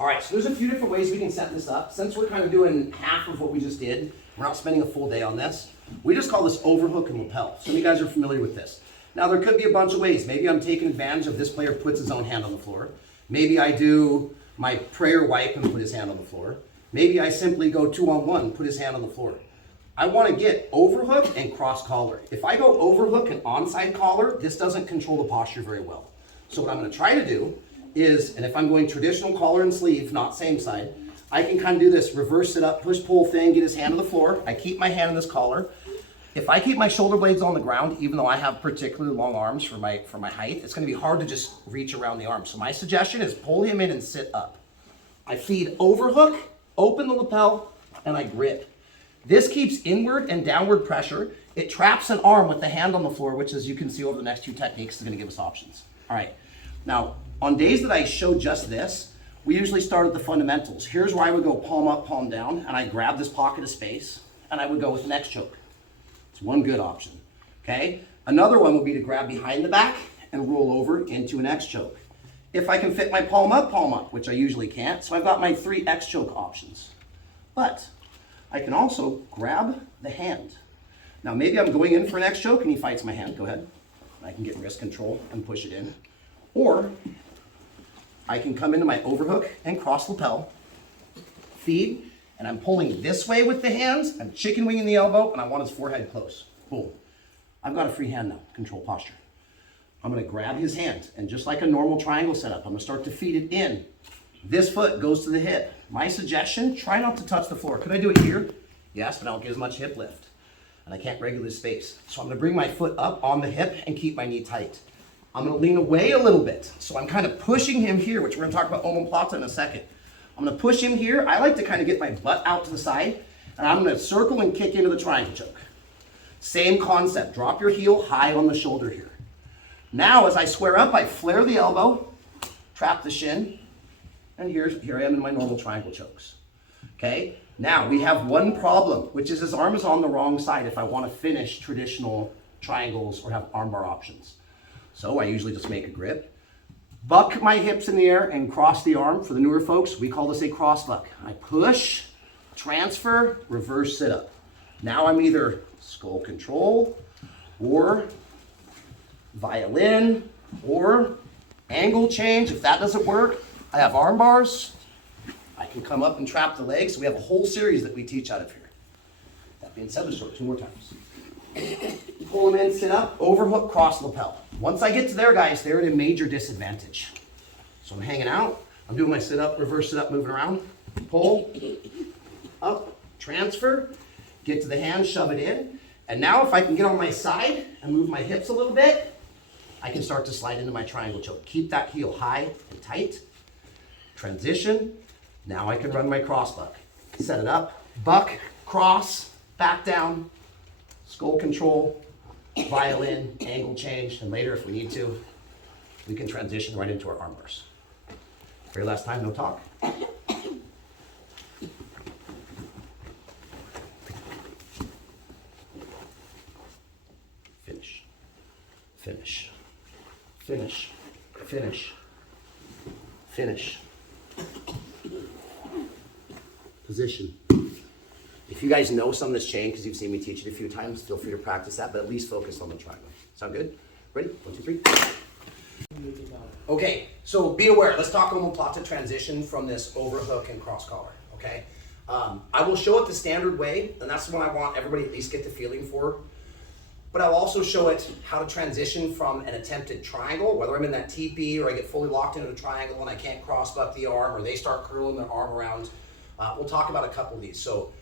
All right, so there's a few different ways we can set this up. Since we're kind of doing half of what we just did, we're not spending a full day on this. We just call this overhook and lapel. Some of you guys are familiar with this. Now there could be a bunch of ways. Maybe I'm taking advantage of this player puts his own hand on the floor. Maybe I do my prayer wipe and put his hand on the floor. Maybe I simply go 2-on-1, put his hand on the floor. I want to get overhook and cross collar. If I go overhook and onside collar, this doesn't control the posture very well. So what I'm going to try to do is, and if I'm going traditional collar and sleeve, not same side, I can kind of do this reverse sit up, push pull thing, get his hand on the floor. I keep my hand in this collar. If I keep my shoulder blades on the ground, even though I have particularly long arms for my height, it's going to be hard to just reach around the arm. So my suggestion is pull him in and sit up. I feed overhook, open the lapel, and I grip. This keeps inward and downward pressure. It traps an arm with the hand on the floor, which, as you can see over the next two techniques, is going to give us options. All right. Now, on days that I show just this, we usually start at the fundamentals. Here's where I would go palm up, palm down, and I grab this pocket of space, and I would go with an X choke. It's one good option, okay? Another one would be to grab behind the back and roll over into an X choke. If I can fit my palm up, which I usually can't, so I've got my 3 X choke options. But I can also grab the hand. Now maybe I'm going in for an X choke and he fights my hand, go ahead. I can get wrist control and push it in. Or I can come into my overhook and cross lapel, feed, and I'm pulling this way with the hands, I'm chicken winging the elbow, and I want his forehead close. Boom. I've got a free hand now, control posture. I'm gonna grab his hand, and just like a normal triangle setup, I'm gonna start to feed it in. This foot goes to the hip. My suggestion, try not to touch the floor. Could I do it here? Yes, but I don't get as much hip lift. And I can't regulate space. So I'm gonna bring my foot up on the hip and keep my knee tight. I'm gonna lean away a little bit. So I'm kind of pushing him here, which we're gonna talk about Omoplata in a second. I'm gonna push him here. I like to kind of get my butt out to the side, and I'm gonna circle and kick into the triangle choke. Same concept, drop your heel high on the shoulder here. Now, as I square up, I flare the elbow, trap the shin, and here I am in my normal triangle chokes. Okay, now we have one problem, which is his arm is on the wrong side if I wanna finish traditional triangles or have armbar options. So I usually just make a grip, buck my hips in the air and cross the arm. For the newer folks, we call this a cross buck. I push, transfer, reverse sit up. Now I'm either skull control or violin or angle change. If that doesn't work, I have arm bars. I can come up and trap the legs. So we have a whole series that we teach out of here. That being said, let's do it 2 more times. Pull them in, sit up, overhook, cross lapel. Once I get to there, guys, they're at a major disadvantage. So I'm hanging out. I'm doing my sit up, reverse sit up, moving around. Pull, up, transfer, get to the hand, shove it in. And now if I can get on my side and move my hips a little bit, I can start to slide into my triangle choke. Keep that heel high and tight. Transition. Now I can run my cross buck. Set it up, buck, cross, back down, skull control, violin, angle change, and later if we need to, we can transition right into our arm bars. Very last time, no talk. Finish, finish, finish, finish, finish. Position. If you guys know some of this chain, because you've seen me teach it a few times, feel free to practice that, but at least focus on the triangle. Sound good? Ready? 1, 2, 3. Okay, so be aware. Let's talk Omoplata transition from this overhook and cross collar, okay? I will show it the standard way, and that's what I want everybody at least get the feeling for. But I'll also show it how to transition from an attempted triangle, whether I'm in that TP or I get fully locked into a triangle and I can't cross buck the arm or they start curling their arm around. We'll talk about a couple of these. So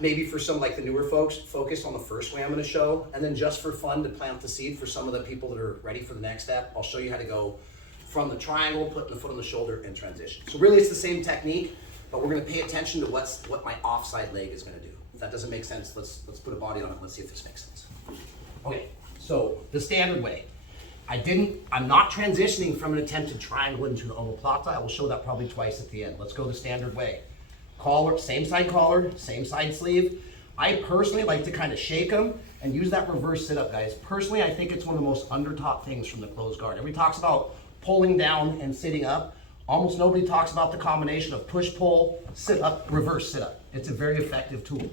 maybe for some like the newer folks, focus on the first way I'm going to show, and then just for fun to plant the seed for some of the people that are ready for the next step, I'll show you how to go from the triangle, putting the foot on the shoulder, and transition. So really it's the same technique, but we're going to pay attention to what my offside leg is going to do. If that doesn't make sense, let's put a body on it. Let's see if this makes sense. Okay, so the standard way. I'm not transitioning from an attempted triangle into the omoplata. I will show that probably twice at the end. Let's go the standard way. Collar, same side sleeve. I personally like to kind of shake them and use that reverse sit-up, guys. Personally, I think it's one of the most under-taught things from the closed guard. Everybody talks about pulling down and sitting up. Almost nobody talks about the combination of push-pull, sit-up, reverse sit-up. It's a very effective tool.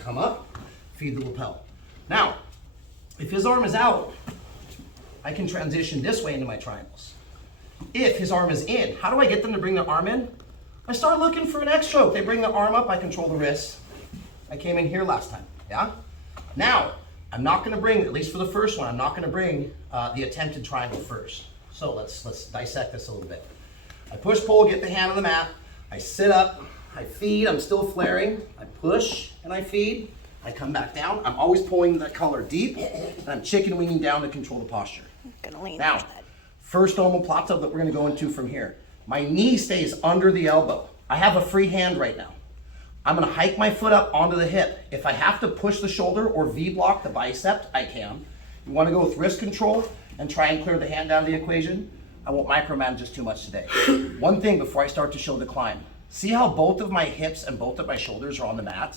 Come up, feed the lapel. Now, if his arm is out, I can transition this way into my triangles. If his arm is in, how do I get them to bring their arm in? I start looking for an X stroke. They bring the arm up, I control the wrist. I came in here last time, yeah? Now, I'm not gonna bring, at least for the first one, I'm not gonna bring the attempted triangle first. So let's dissect this a little bit. I push, pull, get the hand on the mat. I sit up, I feed, I'm still flaring. I push and I feed. I come back down. I'm always pulling the collar deep, and I'm chicken winging down to control the posture. I'm gonna lean now, first omoplata that we're gonna go into from here. My knee stays under the elbow. I have a free hand right now. I'm gonna hike my foot up onto the hip. If I have to push the shoulder or V-block the bicep, I can. You wanna go with wrist control and try and clear the hand out of the equation. I won't micromanage just too much today. One thing before I start to show the climb. See how both of my hips and both of my shoulders are on the mat?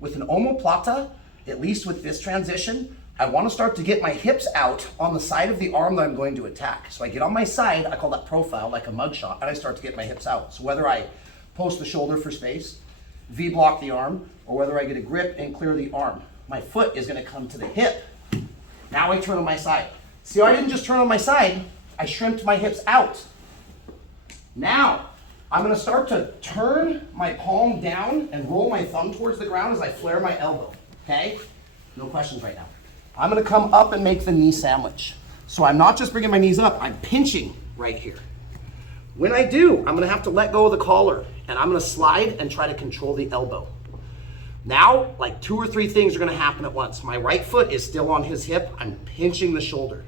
With an omoplata, at least with this transition, I want to start to get my hips out on the side of the arm that I'm going to attack. So I get on my side, I call that profile, like a mug shot, and I start to get my hips out. So whether I post the shoulder for space, V-block the arm, or whether I get a grip and clear the arm, my foot is going to come to the hip. Now I turn on my side. See how I didn't just turn on my side, I shrimped my hips out. Now, I'm gonna start to turn my palm down and roll my thumb towards the ground as I flare my elbow, okay? No questions right now. I'm gonna come up and make the knee sandwich. So I'm not just bringing my knees up, I'm pinching right here. When I do, I'm gonna have to let go of the collar and I'm gonna slide and try to control the elbow. Now, like 2 or 3 things are gonna happen at once. My right foot is still on his hip, I'm pinching the shoulder.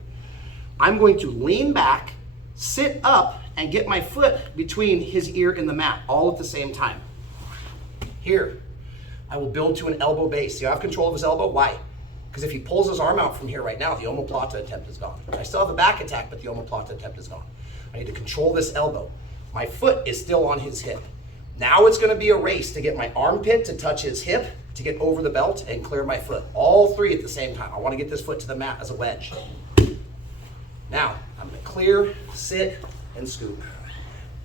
I'm going to lean back, sit up, and get my foot between his ear and the mat, all at the same time. Here, I will build to an elbow base. See, I have control of his elbow. Why? Because if he pulls his arm out from here right now, the omoplata attempt is gone. I still have a back attack, but the omoplata attempt is gone. I need to control this elbow. My foot is still on his hip. Now it's going to be a race to get my armpit to touch his hip, to get over the belt and clear my foot. All 3 at the same time. I want to get this foot to the mat as a wedge. Now, I'm gonna clear, sit, and scoop.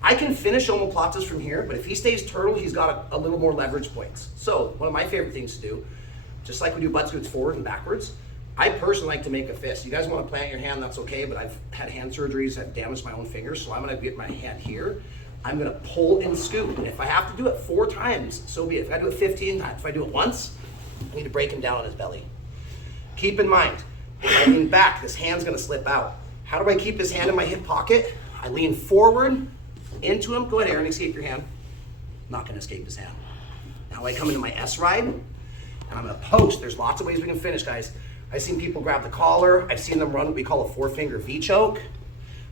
I can finish omoplatas from here, but if he stays turtle, he's got a little more leverage points. So, one of my favorite things to do, just like we do butt scoots forward and backwards, I personally like to make a fist. You guys wanna plant your hand, that's okay, but I've had hand surgeries, I've damaged my own fingers, so I'm gonna get my hand here. I'm gonna pull and scoop, and if I have to do it 4 times, so be it. If I do it 15 times, if I do it once, I need to break him down on his belly. Keep in mind, if I lean back, this hand's gonna slip out. How do I keep his hand in my hip pocket? I lean forward into him. Go ahead, Aaron, escape your hand. Not gonna escape his hand. Now I come into my S ride, and I'm gonna post. There's lots of ways we can finish, guys. I've seen people grab the collar. I've seen them run what we call a 4-finger V-choke.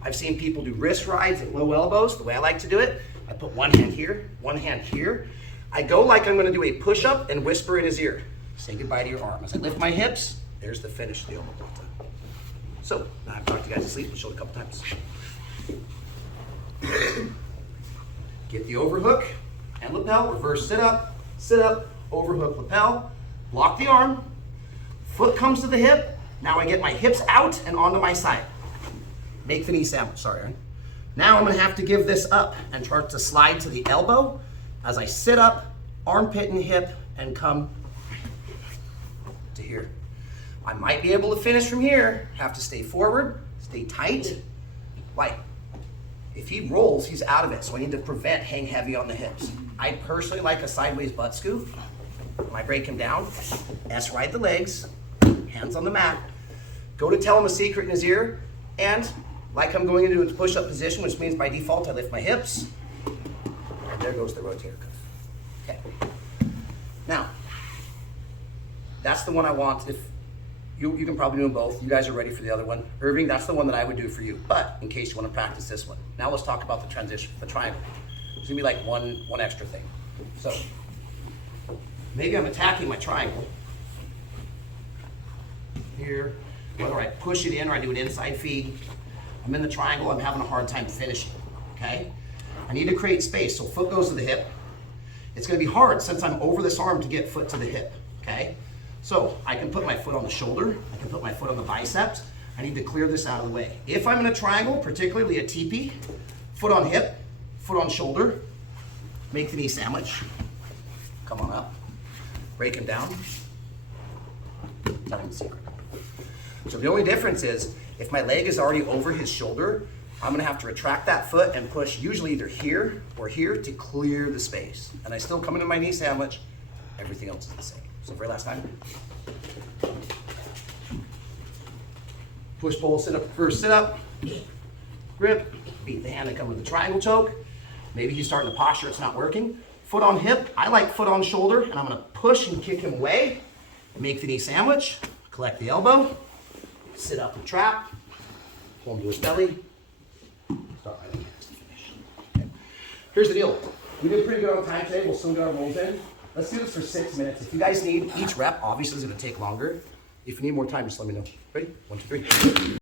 I've seen people do wrist rides at low elbows. The way I like to do it, I put one hand here, one hand here. I go like I'm gonna do a push-up and whisper in his ear. Say goodbye to your arm. As I lift my hips, there's the finish of the omoplata. So, now I've talked you guys to sleep, we'll show it a couple times. Get the overhook and lapel, reverse sit up, overhook lapel, block the arm, foot comes to the hip, now I get my hips out and onto my side. Make the knee sandwich, sorry Aaron. Now I'm gonna have to give this up and start to slide to the elbow as I sit up, armpit and hip, and come to here. I might be able to finish from here, have to stay forward, stay tight. Why? If he rolls, he's out of it, so I need to prevent hang heavy on the hips. I personally like a sideways butt scoop. When I break him down, S ride the legs, hands on the mat, go to tell him a secret in his ear, and like I'm going into a push-up position, which means by default I lift my hips, and there goes the rotator cuff. Okay. Now, that's the one I want. If you can probably do them both. You guys are ready for the other one. Irving, that's the one that I would do for you, but in case you want to practice this one. Now let's talk about the transition, the triangle. There's gonna be like one extra thing. So, maybe I'm attacking my triangle. Here, whether I push it in or I do an inside feed. I'm in the triangle, I'm having a hard time finishing, okay? I need to create space, so foot goes to the hip. It's gonna be hard since I'm over this arm to get foot to the hip, okay? So I can put my foot on the shoulder, I can put my foot on the biceps. I need to clear this out of the way. If I'm in a triangle, particularly a teepee, foot on hip, foot on shoulder, make the knee sandwich, come on up, break him down, tell him the secret. So the only difference is, if my leg is already over his shoulder, I'm gonna have to retract that foot and push usually either here or here to clear the space. And I still come into my knee sandwich, everything else is the same. So very last time. Push, pull, sit up, first sit up, grip, beat the hand and come with the triangle choke. Maybe he's starting to posture, it's not working. Foot on hip, I like foot on shoulder, and I'm gonna push and kick him away, make the knee sandwich, collect the elbow, sit up and trap, pull him to his belly, start my leg to finish. Okay. Here's the deal. We did pretty good on time today, we'll still get our rolls in. Let's do this for 6 minutes. If you guys need, each rep obviously is gonna take longer. If you need more time, just let me know. Ready? 1, 2, 3.